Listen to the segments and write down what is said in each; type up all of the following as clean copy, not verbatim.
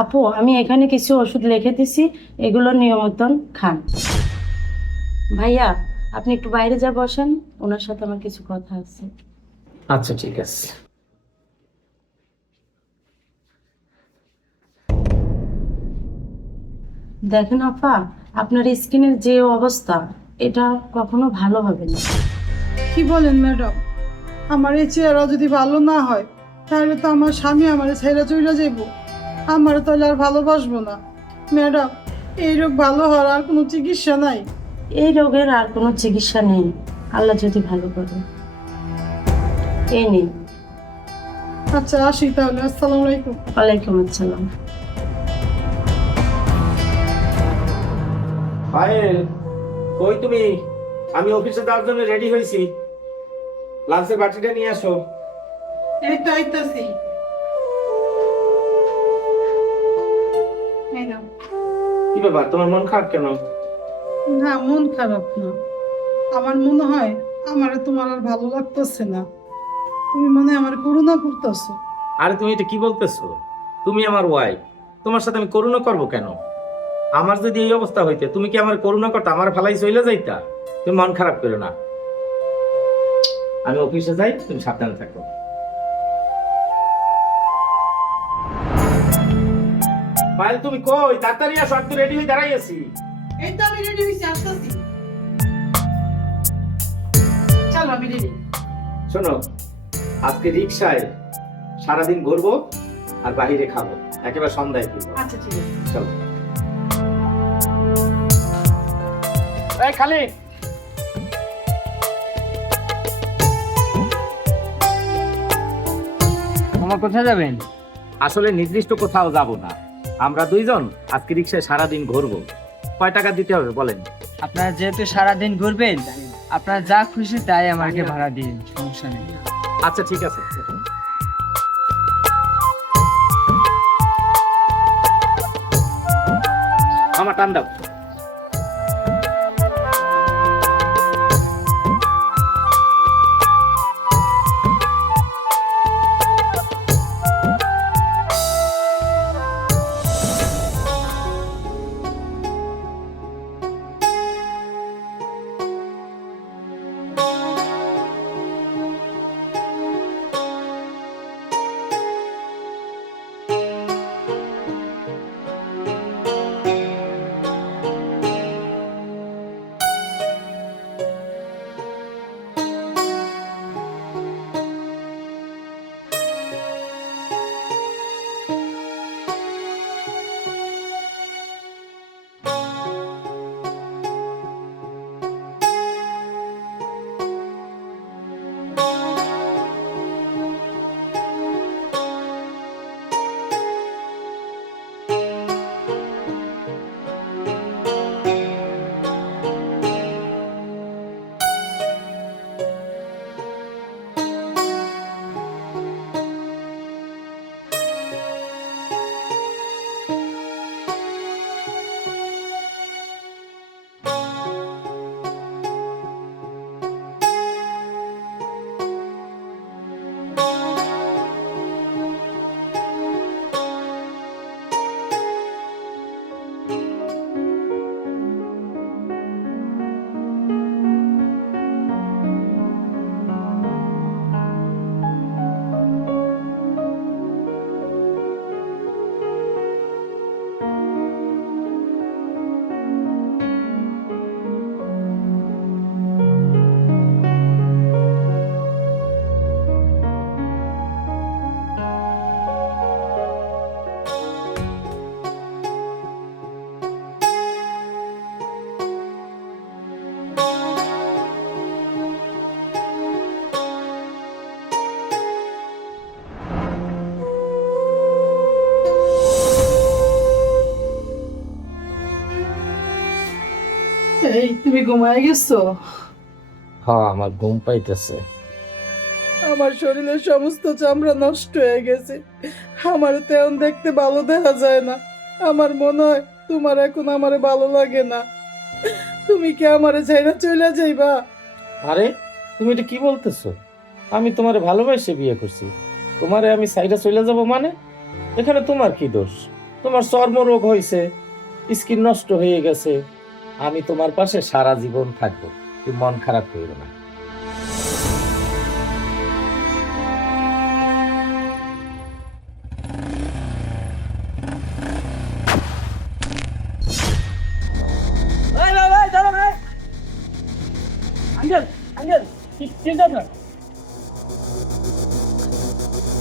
আপু, আমি এখানে কিছু ওষুধ লিখে দিছি, এগুলো নিয়মিত খান। ভাইয়া, আপনি একটু বাইরে যা বসেন, ওনার সাথে আমার কিছু কথা আছে। আচ্ছা, ঠিক আছে। দেখেন আপা, আপনার স্কিনের যে অবস্থা, এটা কখনো ভালো হবে না। কি বলেন ম্যাডাম? আমার এই চেহারা যদি ভালো না হয় তাহলে তো আমার স্বামী আমার ছেড়ে চলে যাইব, আমার তাহলে আর ভালোবাসবো না। ম্যাডাম, এই রোগ ভালো হওয়ার আর কোনো চিকিৎসা নাই? এই রোগের আর কোনো চিকিৎসা নেই, আল্লাহ যদি ভালো করে। এই নিন। আচ্ছা, আসি তাহলে। আসসালামু আলাইকুম। ওয়ালাইকুম আসসালাম। পায়েল, কই তুমি? আমি অফিসে যাওয়ার জন্য রেডি হয়েছি। লাঞ্চের বাটিটা নিয়ে আসো। এই তো আইতাছি। এই নাও। কি ব্যাপার, তোমার মন খারাপ কেন? না, মন খারাপ না। আমার মনে হয় আমার তোমার আর ভালো লাগতেছে না। তুমি মনে হয় আমার করুণা করতেছো। আরে তুমি এটা কি বলতেছো? তুমি আমার ওয়াইফ, তোমার সাথে আমি করুণা করবো কেন? আমার যদি এই অবস্থা হইতে, তুমি কি আমার করুণা করতে আমার ফালাই চলে যাইতা? তুমি মন খারাপ করো না। আমি অফিসে যাই, তুমি সাবধানে থাকো। পায়েল, তুমি কই? তাড়াতাড়ি আসো, আমি তো রেডি হয়ে দাঁড়াই আছি। এই তো আমি রেডি হইছি, আসতেছি। চলো, আমি রেডি। শোনো, আজকে রিক্সায় সারাদিন ঘুরবো আর বাইরে খাবো, একেবারে সন্ধ্যায় ফিরবো। আচ্ছা, ঠিক আছে। চলো। এই খালি, আমার কোথায় যাবেন? আসলে নির্দিষ্ট কোথাও যাব না, আমরা দুইজন আজকে রিক্সায় সারাদিন ঘুরবো। কয় টাকা দিতে হবে বলেন? আপনারা যেহেতু সারাদিন ঘুরবেন, আপনারা যা খুশি তাই আমাকে ভাড়া দিন, সমস্যা নেই। আচ্ছা, ঠিক আছে। আমার টান দাও। এই, তুমি ঘুমায় গেছো? হ্যাঁ, আমার ঘুম পাইতেছে। আমার শরীরের সমস্ত চামড়া নষ্ট হয়ে গেছে, আমার তেমন দেখতে ভালো দেখা যায় না। আমার মনে হয় তোমার এখন আমারে ভালো লাগে না। তুমি কি আমারে ছাইরা চলে যাইবা? আরে, তুমি এটা কি বলতেছো? আমি তোমারে ভালোবাসে বিয়ে করছি, তোমারে আমি সাইডে চলে যাব মানে? এখানে তোমার কি দোষ? তোমার চর্মরোগ হয়েছে, স্কিন নষ্ট হয়ে গেছে, আমি তোমার পাশে সারা জীবন থাকবো, তুমি মন খারাপ করো না।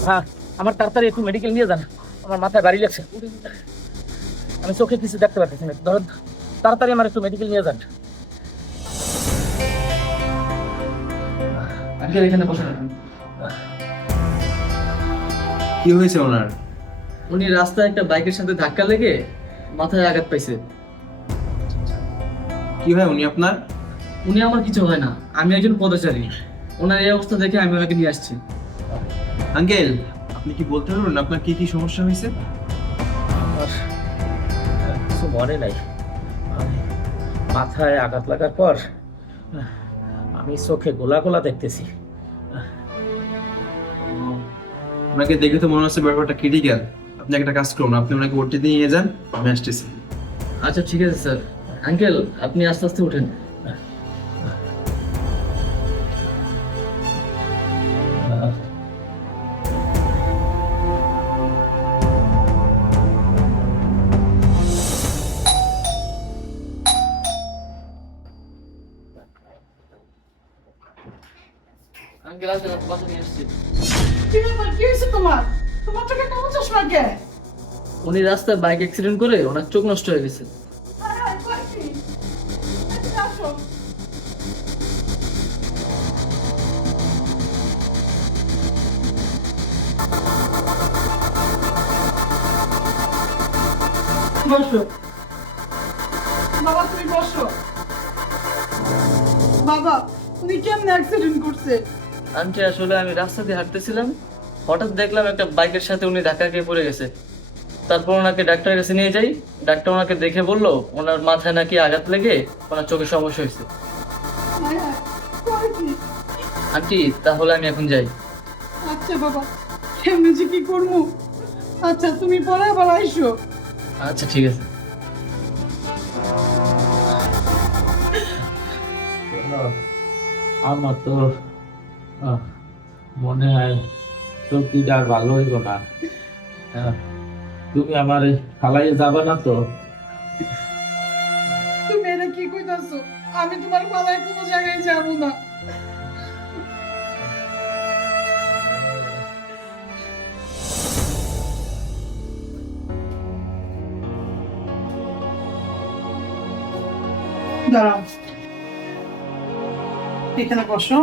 হ্যাঁ, আমার তাড়াতাড়ি একটু মেডিকেল নিয়ে যান, আমার মাথায় বাড়ি লাগছে, আমি চোখে কিছু দেখতে পাচ্ছি না, ধরুন তাড়াতাড়ি আমার একটু মেডিকেল নিয়ে যান। এখানে বসে থাকুন। কি হয়েছে ওনার? উনি রাস্তায় একটা বাইকের সাথে ধাক্কা লেগে মাথায় আঘাত পাইছে। কি হয় উনি আপনার? উনি আমার কিছু হয় না, আমি একজন পদচারী। ওনার এই অবস্থা দেখে আমি ওনাকে নিয়ে আসছি। আঙ্কেল, আপনি কি বলতে পারবেন আপনার কি কি সমস্যা হয়েছে? আমার কিছু মনে নাই, আমি মাথায় আঘাত লাগার পর আমি চোখে গোলা গোলা দেখতেছি। ওনাকে দেখে তো মনে হচ্ছে ব্যাপারটা ক্রিটিক্যাল। আপনি একটা কাজ করুন, আপনি ওনাকে ওটিতে নিয়ে যান, আমি আসতেছি। আচ্ছা ঠিক আছে স্যার। আঙ্কেল, আপনি আস্তে আস্তে উঠেন। আঙ্কেল আসেন, আপনার বাসা নিয়ে আসছি। কি ব্যাপার, কি হয়েছে তোমার? তোমার চোখে কালো চশমা কে? উনি রাস্তায় বাইক অ্যাক্সিডেন্ট করে ওনার চোখ নষ্ট হয়ে গেছে। হায় হায়, কয় কি? এদিকে আসো। বসো বাবা, তুমি বসো। বাবা, উনি কেমনে অ্যাক্সিডেন্ট করছে? আন্টি, আসলে আমি রাস্তা দিয়ে হাঁটতেছিলাম, হঠাৎ দেখলাম একটা বাইকের সাথে উনি ধাক্কা খেয়ে পড়ে গেছে। তারপর ওনাকে ডাক্তারের কাছে নিয়ে যাই। ডাক্তার ওনাকে দেখে বললো ওনার মাথায় নাকি আঘাত লেগে ওনার চোখে সমস্যা হয়েছে। হায় হায়, কয় কি? আন্টি, তাহলে আমি এখন যাই। আচ্ছা বাবা, কেমনে যে কি করবো? আচ্ছা, তুমি পরে আবার আইসো। আচ্ছা ঠিক আছে। আমার তো মনে হয় সত্যিটা আর ভালো হইব না। তুমি আমার ফালাইয়ে যাবে না তো? তুমি এটা কি কইতাছো? আমি তোমার পালায় কোনো জায়গায় যাব না। দাঁড়াও, এখানে বসো।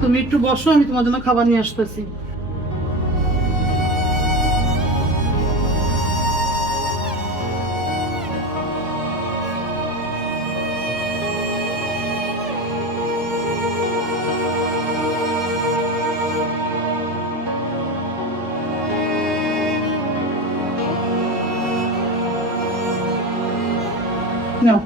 তুমি একটু বসো, আমি তোমার জন্য খাবার নিয়ে আসতেছি। নাও।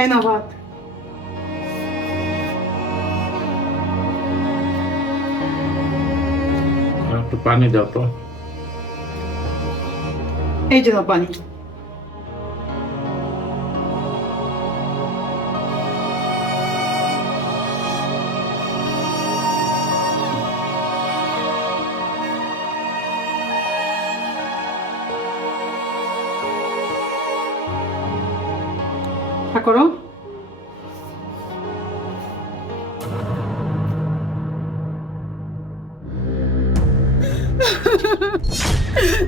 এই নাও ভাত। একটু পানি দাও তো। এই যে নাও পানি। করো।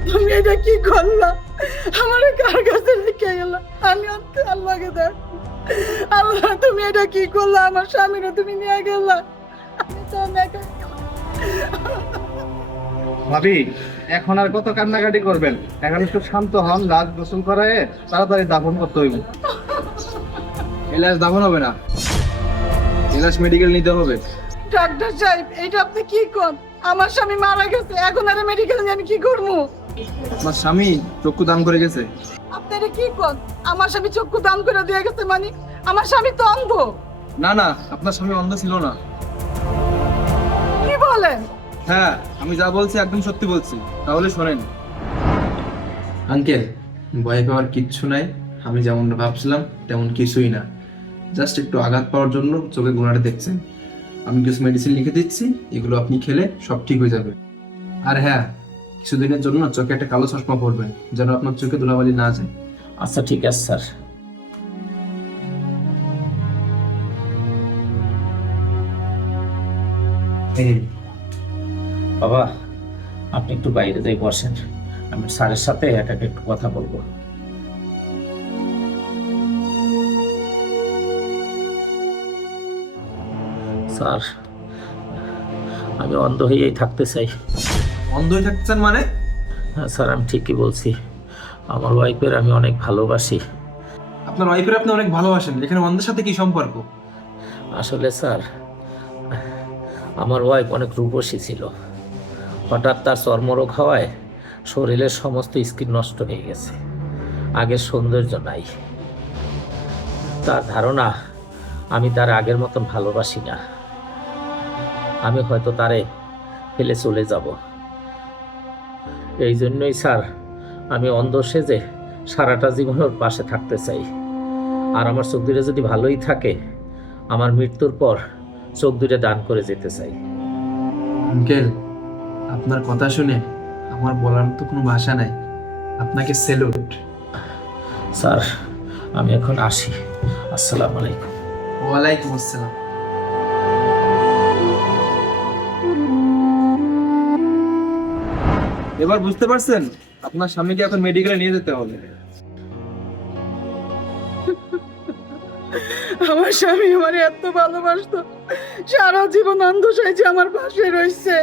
তুমি এটা কি করলা? আমার কার কাছে রেখে গেলা? আমি আল্লাহকে দেখ। আল্লাহ, তুমি এটা কি করলা? আমার স্বামীরা তুমি নিয়ে গেলা। আমি তো একা। ভাবি, এখন আর কত কান্নাকাটি করবেন? এখন একটু শান্ত হন, লাশ গোসল করায় তাড়াতাড়ি দাফন করতে হইব। এলাস দাফন হবে না, এলাস মেডিকেল নিতে হবে। ডাক্তার সাহেব, এটা আপনি কি করেন? আমার স্বামী মারা গেছে, এখন আর মেডিকেল নিয়ে আমি কি করবো? আমার স্বামী চক্ষু দান করে গেছে। আপনারা কি কোন? আমার স্বামী চক্ষু দান করে দিয়ে গেছে মানে? আমার স্বামী তো অন্ধ। না না, আপনার স্বামী অন্ধ ছিল না। কি বলেন? হ্যাঁ, আমি যা বলছি একদম সত্যি বলছি। তাহলে শোনেন আঙ্কেল, ভয় পাওয়ার কিচ্ছু নাই। আমি যেমন ভাবছিলাম তেমন কিছুই না। জাস্ট একটু আঘাত পাওয়ার জন্য চোখে গোনাটা দেখছেন। আমি কিছু মেডিসিন লিখে দিচ্ছি, এগুলো আপনি খেলে সব ঠিক হয়ে যাবে। আর হ্যাঁ, কিছুদিনের জন্য চোখে একটা কালো চশমা পরবেন, যেন আপনার চোখে ধুলাবালি না যায়। আচ্ছা ঠিক আছে স্যার। বাবা, আপনি একটু বাইরে যাই বসেন, আমি স্যারের সাথে একা একা একটু কথা বলবো। স্যার, আমি অন্ধ হয়েই থাকতে চাই। অন্ধ হয়ে থাকছেন মানে? হ্যাঁ স্যার, আমি ঠিকই বলছি। আমার ওয়াইফের আমি অনেক ভালোবাসি। আপনার ওয়াইফের আপনি অনেক ভালোবাসেন, এখানে অন্ধের সাথে কি সম্পর্ক? আসলে স্যার, আমার ওয়াইফ অনেক রূপসী ছিল। হঠাৎ তার চর্মরোগ হওয়ায় শরীরের সমস্ত স্কিন নষ্ট হয়ে গেছে, আগের সৌন্দর্য নাই। তার ধারণা আমি তার আগের মতন ভালোবাসি না, আমি হয়তো তারে ফেলে চলে যাব। এই জন্যই স্যার, আমি অন্ধ সেজে সারাটা জীবন ওর পাশে থাকতে চাই। আর আমার চোখ দুটো যদি ভালোই থাকে, আমার মৃত্যুর পর চোখ দুটো দান করে যেতে চাই। আঙ্কেল, আপনার কথা শুনে আমার বলার তো কোনো ভাষা নাই। আপনাকে স্যালুট। স্যার, আমি এখন আসি। আসসালামু আলাইকুম। ওয়ালাইকুম আসসালাম। এবার বুঝতে পারছেন আপনার স্বামীকে এখন মেডিকেলে নিয়ে যেতে হবে। আমার স্বামী আমার এত ভালোবাসতো, সারা জীবন অন্ধ সাইজে আমার পাশে রয়েছে।